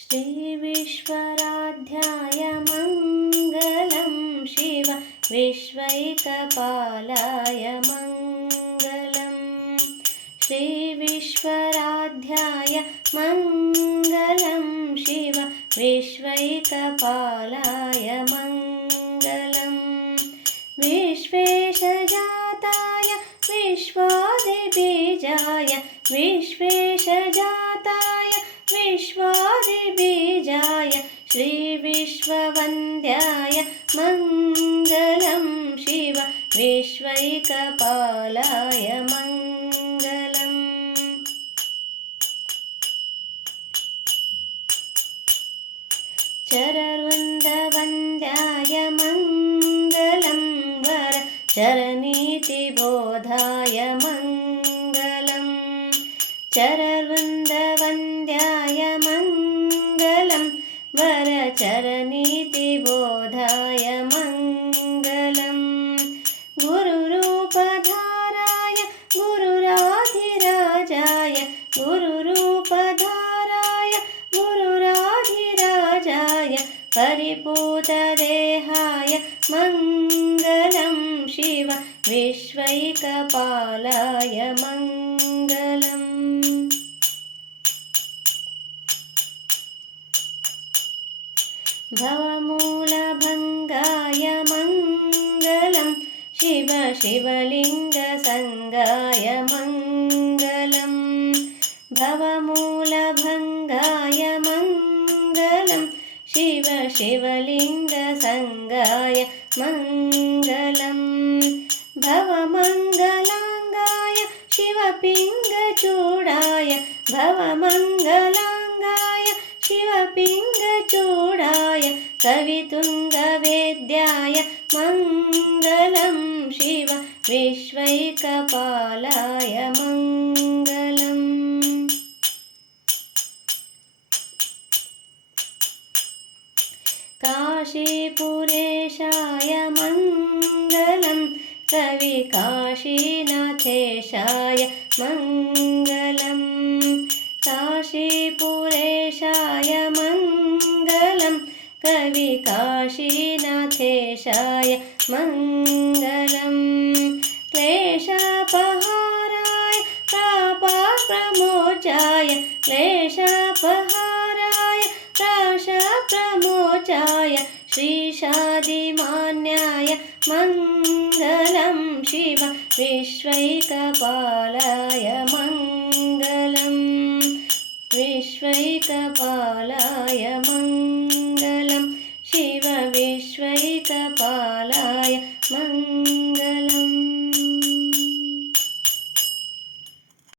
श्रीविश्वराध्याय मङ्गलं शिव विश्वैकपालाय मङ्गलम् श्रीविश्वराध्याय मङ्गलं शिव विश्वैकपालाय विश्वैकपालाय मङ्गलम् चरवृन्दवन्द्याय मङ्गलं वर चरनीतिबोधाय मङ्गलम् चरवृन्दवन्द्याय मङ्गलं वरचरनीतिबोधाय गुरुराधिराजाय गुरुरूपधाराय गुरुराधिराजाय परिपूतदेहाय मङ्गलं शिव विश्वैकपालाय मङ्गलम्। भवमूलभङ्गाय मङ्गलं शिव शिवलिङ्गसङ्गाय मङ्गलम् भवमूलभङ्गाय मङ्गलं। शिव शिवलिङ्गसङ्गाय मङ्गलम् भवमङ्गलाङ्गाय शिवपिङ्गचूडाय। भवमङ्गलाङ्गाय शिवपिङ्गचूडाय। कवितुङ्गवेद्याय मङ्गलं। शिव विश्वैकपालाय काशीपुरेशाय मङ्गलं कविकाशीनाथेशाय मङ्गलम्। काशीपुरेशाय मङ्गलं कविकाशीनाथेशाय मङ्गलम्। क्लेशापहाराय प्रापाप्रमोचाय क्लेशापहाराय श्रीशादिमान्याय मङ्गलं शिव विश्वैकपालाय मङ्गलम् विश्वैकपालाय मङ्गलं शिव विश्वैकपालाय मङ्गलम्